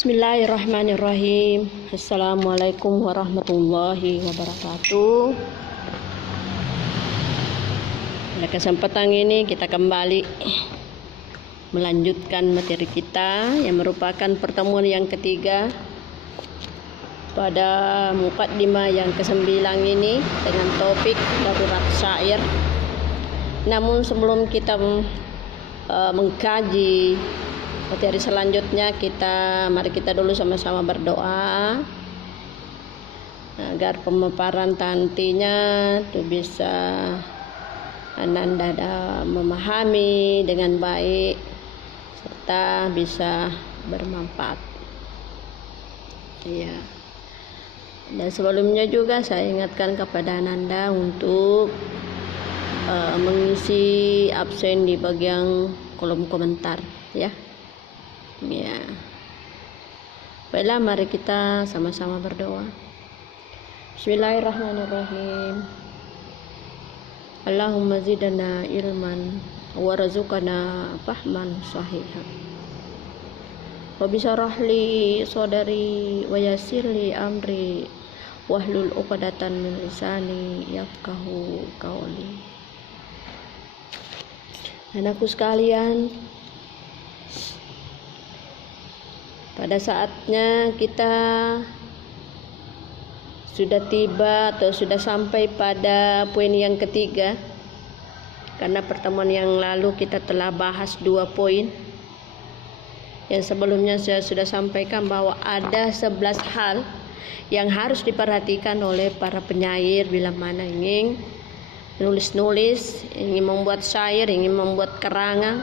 Bismillahirrahmanirrahim. Assalamualaikum warahmatullahi wabarakatuh. Pada kesempatan ini kita kembali melanjutkan materi kita yang merupakan pertemuan yang ketiga pada mukaddimah yang ke-9 ini dengan topik darurat syair. Namun sebelum kita mengkaji materi selanjutnya, mari kita dulu sama-sama berdoa agar pemaparan nantinya itu bisa Ananda memahami dengan baik serta bisa bermanfaat. Ya. Dan sebelumnya juga saya ingatkan kepada Ananda untuk mengisi absen di bagian kolom komentar, ya. Ya. Baiklah, mari kita sama-sama berdoa. Bismillahirrahmanirrahim. Allahumma zidna ilman warzuqna fahman sahihan. Wa bishrah li sadri wa yassir li amri wahlul 'uqdatan min lisani yafqahu qawli. Anakku sekalian, pada saatnya kita sudah tiba atau sudah sampai pada poin yang ketiga, karena pertemuan yang lalu kita telah bahas 2 poin. Yang sebelumnya saya sudah sampaikan bahwa ada 11 hal yang harus diperhatikan oleh para penyair bila mana ingin nulis-nulis, ingin membuat syair, ingin membuat karangan,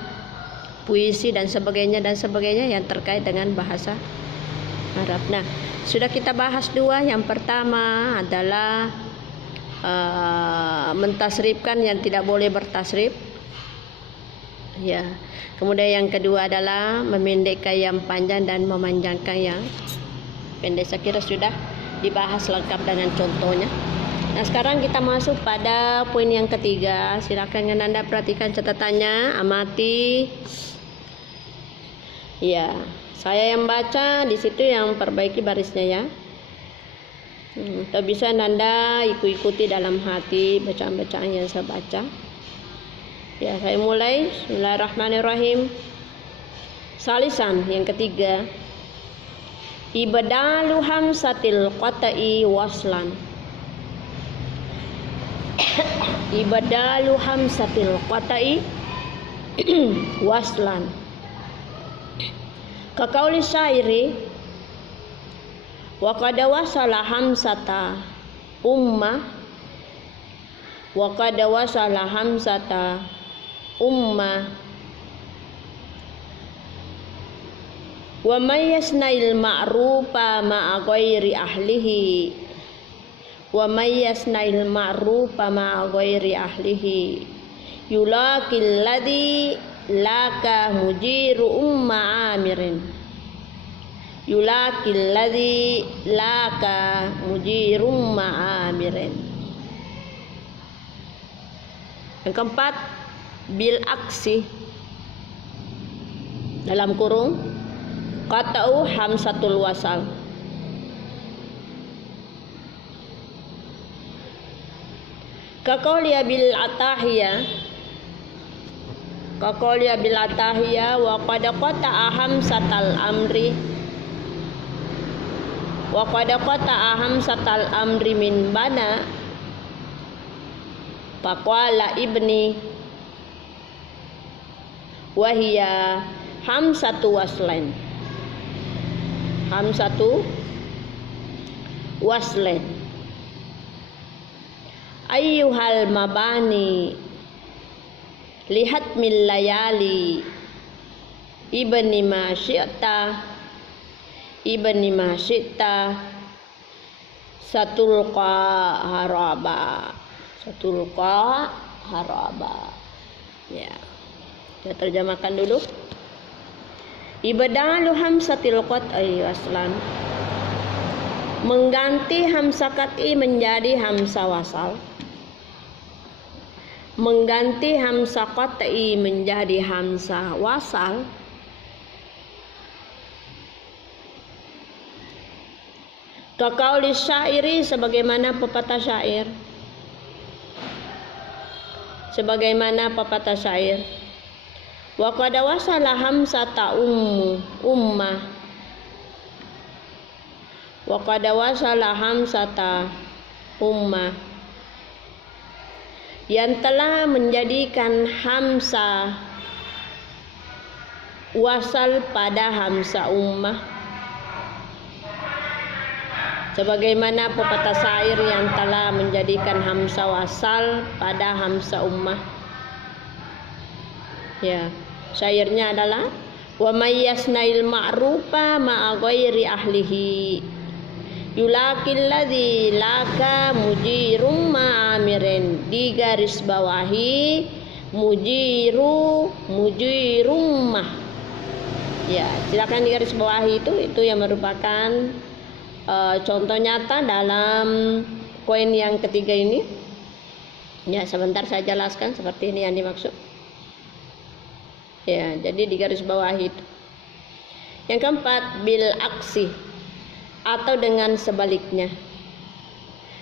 puisi dan sebagainya yang terkait dengan bahasa Arab. Nah, sudah kita bahas 2. Yang pertama adalah mentasrifkan yang tidak boleh bertasrif. Ya. Kemudian yang kedua adalah memendekkan yang panjang dan memanjangkan yang pendek. Saya kira sudah dibahas lengkap dengan contohnya. Nah, sekarang kita masuk pada poin yang ketiga. Silakan Anda perhatikan catatannya, amati. Ya, saya yang baca, di situ yang perbaiki barisnya ya. Atau bisa Anda ikuti dalam hati bacaan-bacaan yang saya baca. Ya, saya mulai. Bismillahirrahmanirrahim. Salisan yang ketiga. Ibadalu hamsatil qata'i waslan. Ibadalu hamsatil qata'i waslan. Kaqauli syairi wa qad wasala hamsata umma wa qad wasala hamsata umma wa may yasnail ma'rufa ma'a ghairi ahlihi wa may yasnail ma'rufa ma'a ghairi ahlihi yulaqil ladzi laka mujiru umma amirin yulaqil ladzi laka mujiru umma amirin. Yang keempat, bil aksi dalam kurung qata'u hamsatul wasal. Kaqauliya bil atahiyah Kaqauliya bil atahiyah wa qad qata'a hamsatal amri wa qad qata'a hamsatal amri min bana faqala ibni wa hiya hamsatu waslain. Hamsatu waslain. Ayyuhal mabani lihat mil layali ibni ma syi'ta satulqa haraba ya. Kita terjemahkan dulu. Ibadalu hamsatil qat'i waslan, mengganti hamzah qat'i menjadi hamzah wasal, mengganti hamzah qat'i menjadi hamzah wasal Kaqauli syairi, sebagaimana pepatah syair. Sebagaimana pepatah syair. Wa qad wasala hamsata ummah. Wa qad wasala hamsata ummah. Yang telah menjadikan hamzah wasal pada hamzah ummah, sebagaimana pepatah syair yang telah menjadikan hamzah wasal pada hamzah ummah. Ya, syairnya adalah wa may yasnail ma'rufa ma'a ghairi ahlihi yulaqil ladzi laka mujirum ma'amirin, di garis bawahi mujirummah. Ya, silakan di garis bawahi itu yang merupakan contoh nyata dalam poin yang ketiga ini. Ya, sebentar saya jelaskan seperti ini yang dimaksud. Ya, jadi di garis bawahi itu. Yang keempat, bil aksi, atau dengan sebaliknya.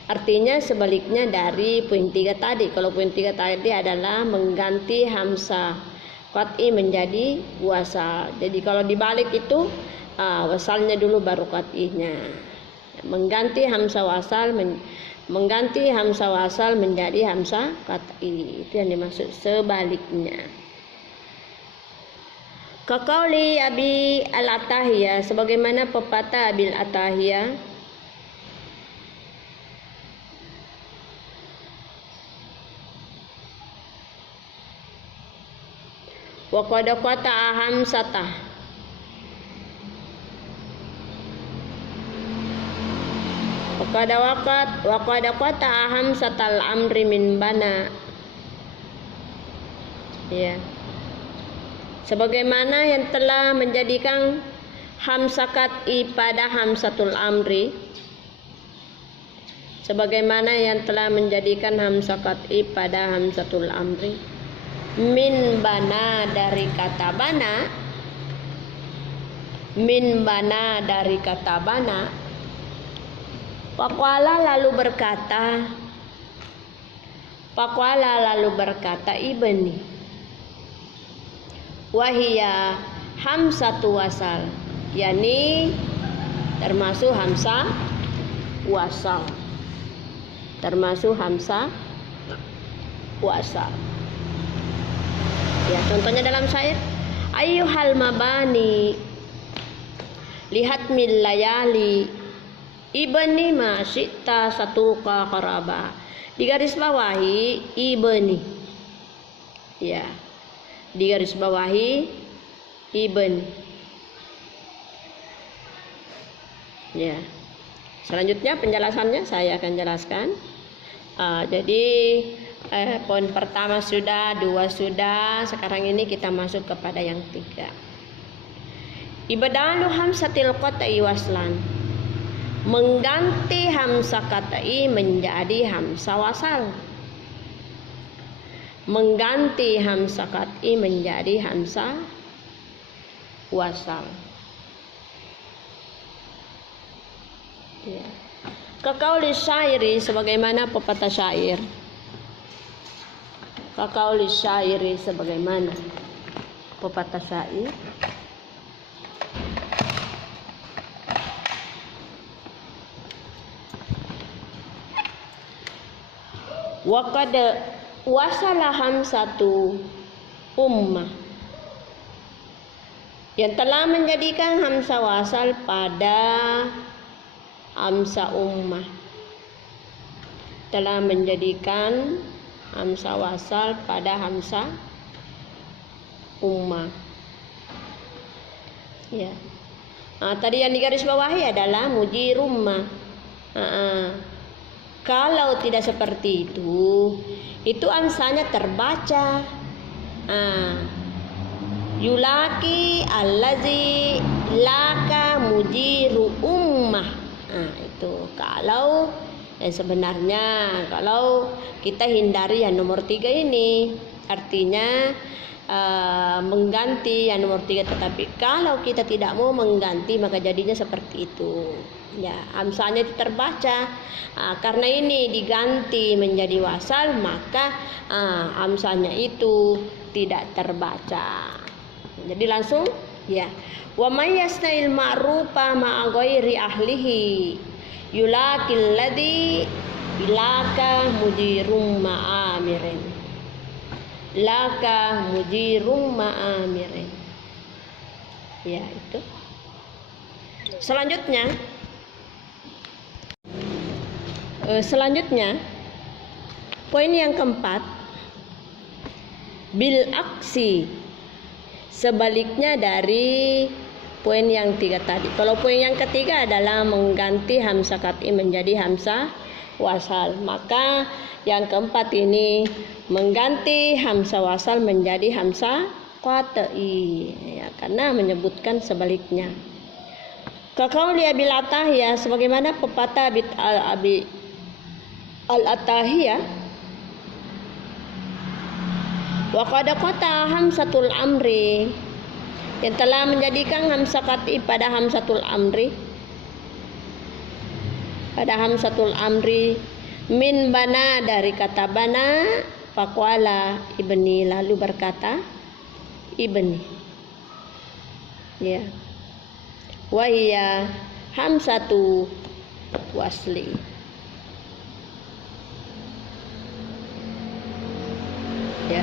Artinya sebaliknya dari poin 3 tadi. Kalau poin 3 tadi adalah mengganti hamzah qat'i menjadi wasal. Jadi kalau dibalik itu wasalnya dulu baru qat'inya. Mengganti hamzah wasal menjadi hamzah qat'i. Itu yang dimaksud sebaliknya. Kaqauli Abi al-Atahiyah, sebagaimana pepatah Abi al-Atahiyah. Wa qad qata'a hamsatah. Wa qad qata'a hamsatal amri min bana. Ya. Sebagaimana yang telah menjadikan hamzah qat'i pada hamzatul amri. Sebagaimana yang telah menjadikan hamzah qat'i pada hamzatul amri. Min bana, dari kata bana. Min bana, dari kata bana. Faqala, lalu berkata ibni. Wahia hamzatu wasal, yakni termasuk hamzah wasal. Ya, contohnya dalam syair, ayyuhal mabani lihat mil layali ibni ma syi'ta satuqa qaraba. Di garis bawahi ibni. Ya. Di garis bawahi ibn. Ya. Selanjutnya penjelasannya saya akan jelaskan. Jadi poin pertama sudah, 2 sudah. Sekarang ini kita masuk kepada yang 3. Ibdalu hamzatil qat'i waslan, mengganti hamzah qat'i menjadi hamzah wasal. Mengganti hamzah qat'i menjadi hamzah wasal. Ya. Kaqauli syairi, sebagaimana pepatah syair. Kaqauli syairi, sebagaimana pepatah syair. Wa qad wasala hamzatu ummah, yang telah menjadikan hamzah wasal pada hamzah ummah. Telah menjadikan hamzah wasal pada hamzah ummah. Ya. Tadi yang digaris bawahi adalah mujirummah. Kalau tidak seperti itu hamzahnya terbaca yulaki allazi laka mujiru ummah. Itu kalau sebenarnya kalau kita hindari yang nomor 3 ini, artinya mengganti yang nomor 3, tetapi kalau kita tidak mau mengganti maka jadinya seperti itu. Ya, hamzahnya itu terbaca. Karena ini diganti menjadi wasal, maka hamzahnya itu tidak terbaca. Jadi langsung ya. Wa may yasna'il ma'rufa ma'a ghairi ahlihi yulaqil ladzi ilaka mujirum ma'amirin. Laka mujirum ma'amirin. Ya, itu. Selanjutnya poin yang keempat, bil aksi, sebaliknya dari poin yang 3 tadi. Kalau poin yang ketiga adalah mengganti hamzah qat'i menjadi hamzah wasal, maka yang keempat ini mengganti hamzah wasal menjadi hamzah qat'i, ya, karena menyebutkan sebaliknya. Kaqauli Abil Atahiyah, sebagaimana pepatah Abi Al-Atahiyah, wa qad qata hamzatul amri, yang telah menjadikan hamzah qat'i pada hamzatul amri, min bana, dari kata bana, faqala ibni, lalu berkata ibni, ya, wa hiya hamzatu wasli. Ya,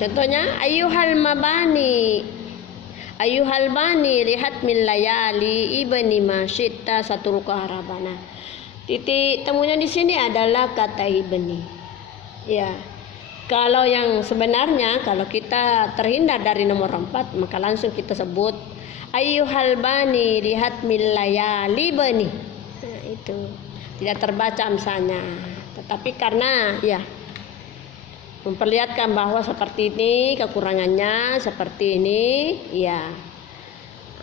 contohnya ayyuhal bani lihat min layali ibni masyita satul qahrabana. Titik temunya di sini adalah kata ibni. Ya. Kalau yang sebenarnya, kalau kita terhindar dari nomor 4, maka langsung kita sebut ayyuhal bani lihat min layali ibni. Nah, itu tidak terbaca misalnya. Tetapi karena ya memperlihatkan bahwa seperti ini kekurangannya, seperti ini, ya.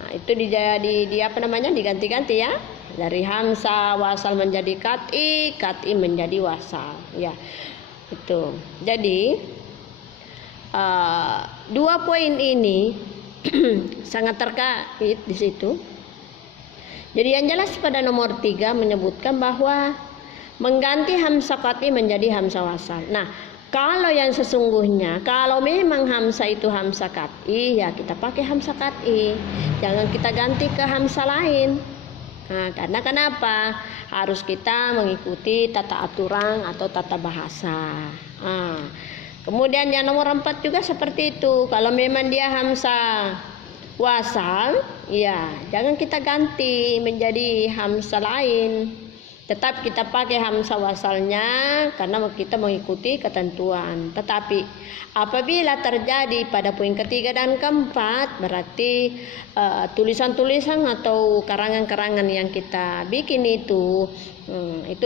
Nah, itu diganti-ganti ya. Dari hamzah wasal menjadi qat'i menjadi wasal, ya. Itu. Jadi 2 poin ini sangat terkait di situ. Jadi yang jelas pada nomor 3 menyebutkan bahwa mengganti hamzah qat'i menjadi hamzah wasal. Nah, kalau yang sesungguhnya, kalau memang hamzah itu hamzah qat'i, ya kita pakai hamzah qat'i. Jangan kita ganti ke hamzah lain. Nah, karena kenapa? Harus kita mengikuti tata aturan atau tata bahasa. Kemudian yang nomor 4 juga seperti itu. Kalau memang dia hamzah wasal, ya jangan kita ganti menjadi hamzah lain. Tetap kita pakai hamzah wasalnya karena kita mengikuti ketentuan. Tetapi apabila terjadi pada poin ketiga dan keempat, berarti tulisan-tulisan atau karangan-karangan yang kita bikin itu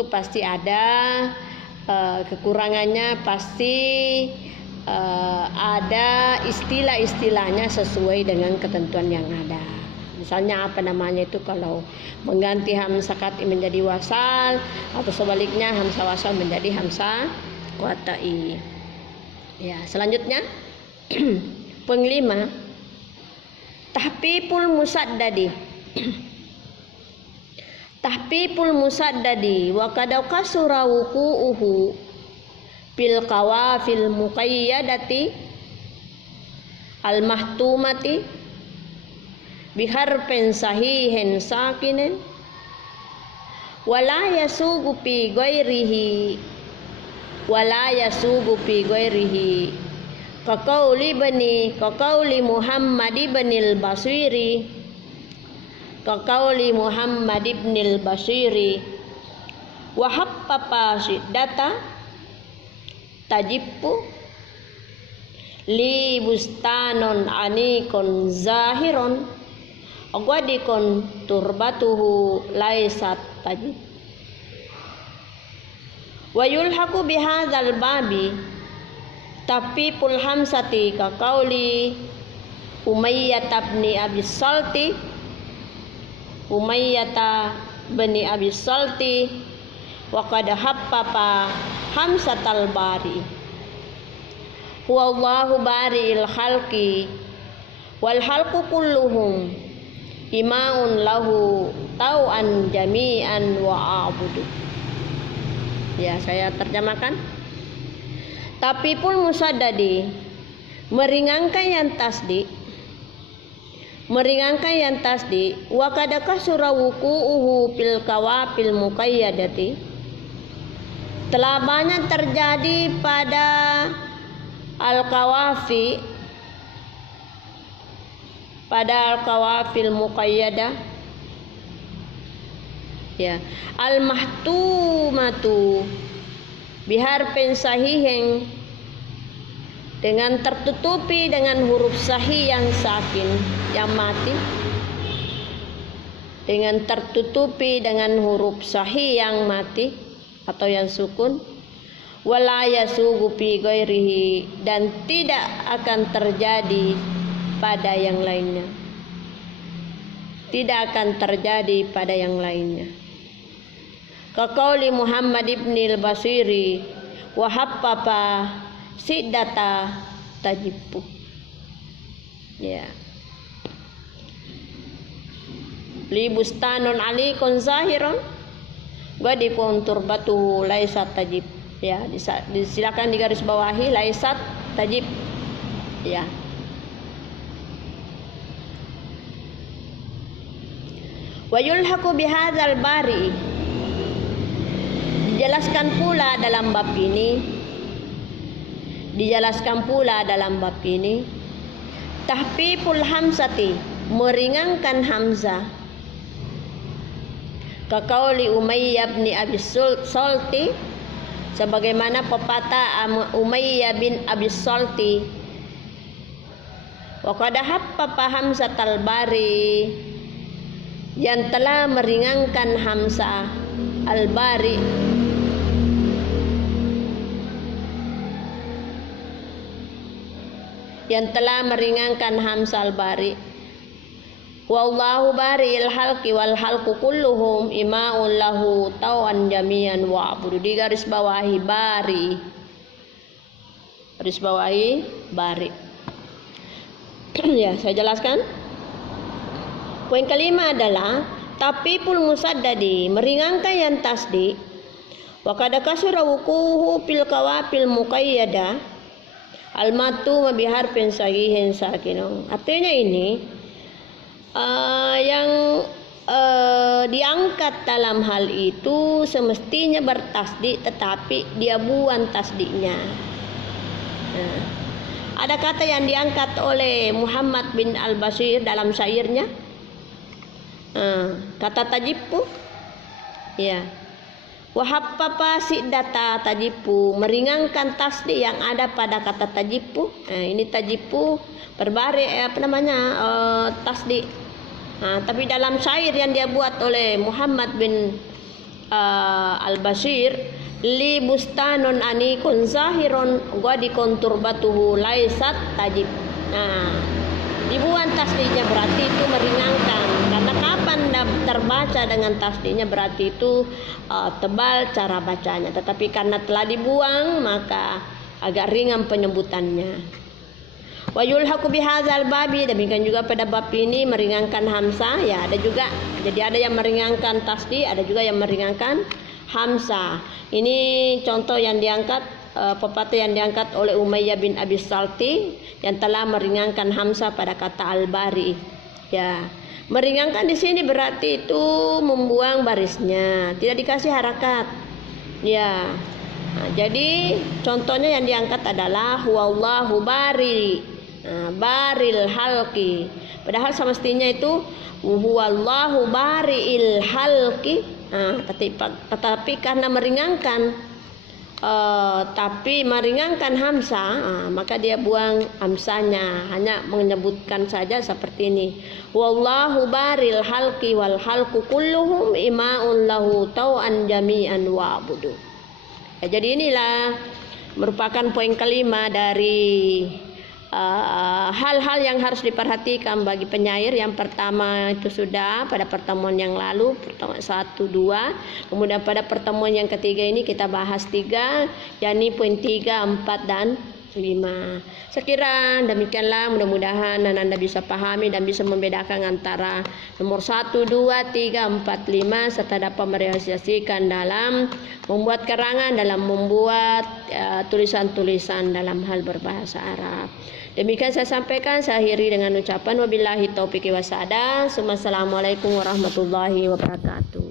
pasti ada kekurangannya, pasti ada istilah-istilahnya sesuai dengan ketentuan yang ada. Misalnya kalau mengganti hamzah qat'i menjadi wasal, atau sebaliknya hamzah wasal menjadi hamzah qat'i. Ya, selanjutnya poin 5, tahfiful musaddadi wa qad kasura wuqu'uhu bil qawafil muqayyadati al mahtumati biharfin sahihin sakinin wala yasugu fi ghairihi kaqauli Muhammad ibn al-Basiri wa haffafa shiddata tajibbu li bustanon anikon zahiron agwadikon turbatuhu laisat tajib wa yulhaqu bihadzal babi tafiful hamsati ka qauli Umayyah bin Abi Salti wa qad haffafa hamsatal bari huwallahu bari'il khalqi wal khalqu kulluhum imaun lahu tau'an jami'an wa a'budu. Ya, saya terjemahkan. Tapi pun musaddadi meringankan yang tasdi wa kadaka surawuku'uhu fil kawafil muqayyadati, telah banyak terjadi pada al-kawafi, pada al-kawafil muqayyadah, ya, al-mahtumatu biharfin sahihin, dengan tertutupi dengan huruf sahih yang sakin, yang mati, dengan tertutupi dengan huruf sahih yang mati atau yang sukun, wala yasugu fi ghairihi, dan tidak akan terjadi pada yang lainnya, tidak akan terjadi pada yang lainnya. Kaqauli Muhammad ibn al-Basiri wa haffapa siddata tajibu. Ya. Li bustanun alikun zahiron wadipun turbatu laisat tajib. Ya, silakan digaris bawahi laisat tajib. Ya. Wa yulhaqu bihadzal bari, dijelaskan pula dalam bab ini, tahfiful hamzati, meringankan hamzah, kaqauli Umayyah bin Abi Salti, sebagaimana pepatah Umayyah bin Abi Salti, wa qad haffafa hamzatal bari, yang telah meringankan hamzah al-bari, yang telah meringankan hamzah al-bari. Wallahu bari'il halqi wal halqu kulluhum ima'un lahu tawan jami'an wa'budu. Di garis bawahi bari, garis bawahi bari. Ya, saya jelaskan. Poin kelima adalah tapipul musaddadi, meringankan yang tasdi, wa kada kasura wuquhu fil kawafil muqayyada al-matu biharfin sahihin sakinun. Artinya ini yang diangkat dalam hal itu semestinya bertasdik, tetapi dia buang tasdiknya. Nah, ada kata yang diangkat oleh Muhammad bin al-Basir dalam syairnya, kata tajibu, ya, wahapapa siddata tajibu, meringankan tasdik yang ada pada kata tajibu. Nah, ini tajibu berbaris tasdik. Nah, tapi dalam syair yang dia buat oleh Muhammad bin al-Basir, li bustanun anikun zahiron wadikun turbatuhu laisat tajib. Nah, dibuang tasdiknya berarti itu meringankan, karena kapan terbaca dengan tasdiknya berarti itu tebal cara bacanya, tetapi karena telah dibuang maka agak ringan penyebutannya. Wa yulhaqu bihadzal babi, demikian juga pada bab ini meringankan hamzah, ya, ada juga. Jadi ada yang meringankan tasdid, ada juga yang meringankan hamzah. Ini contoh yang diangkat, pepatah yang diangkat oleh Umayyah bin Abi Salti yang telah meringankan hamzah pada kata al-bari. Ya, meringankan di sini berarti itu membuang barisnya, tidak dikasih harakat. Ya. Nah, jadi contohnya yang diangkat adalah huwallahu bari, baril halqi, padahal semestinya itu huwallahu bariil halqi. Tetapi karena meringankan hamzah, maka dia buang hamzahnya, hanya menyebutkan saja seperti ini, wallahu baril halqi wal halqu kulluhum ima'un lahu tau'an jami'an wa'budu. Ya, jadi inilah merupakan poin kelima dari hal-hal yang harus diperhatikan bagi penyair. Yang pertama itu sudah pada pertemuan yang lalu, pertemuan 1, 2. Kemudian pada pertemuan yang ketiga ini kita bahas 3, yakni poin 3, 4, dan 5. Sekira demikianlah, mudah-mudahan Anda bisa pahami dan bisa membedakan antara nomor 1, 2, 3, 4, 5 serta dapat merealisasikan dalam membuat karangan, dalam membuat tulisan-tulisan dalam hal berbahasa Arab. Demikian saya sampaikan, saya akhiri dengan ucapan wabillahi taufiq wa hidayah. Assalamualaikum warahmatullahi wabarakatuh.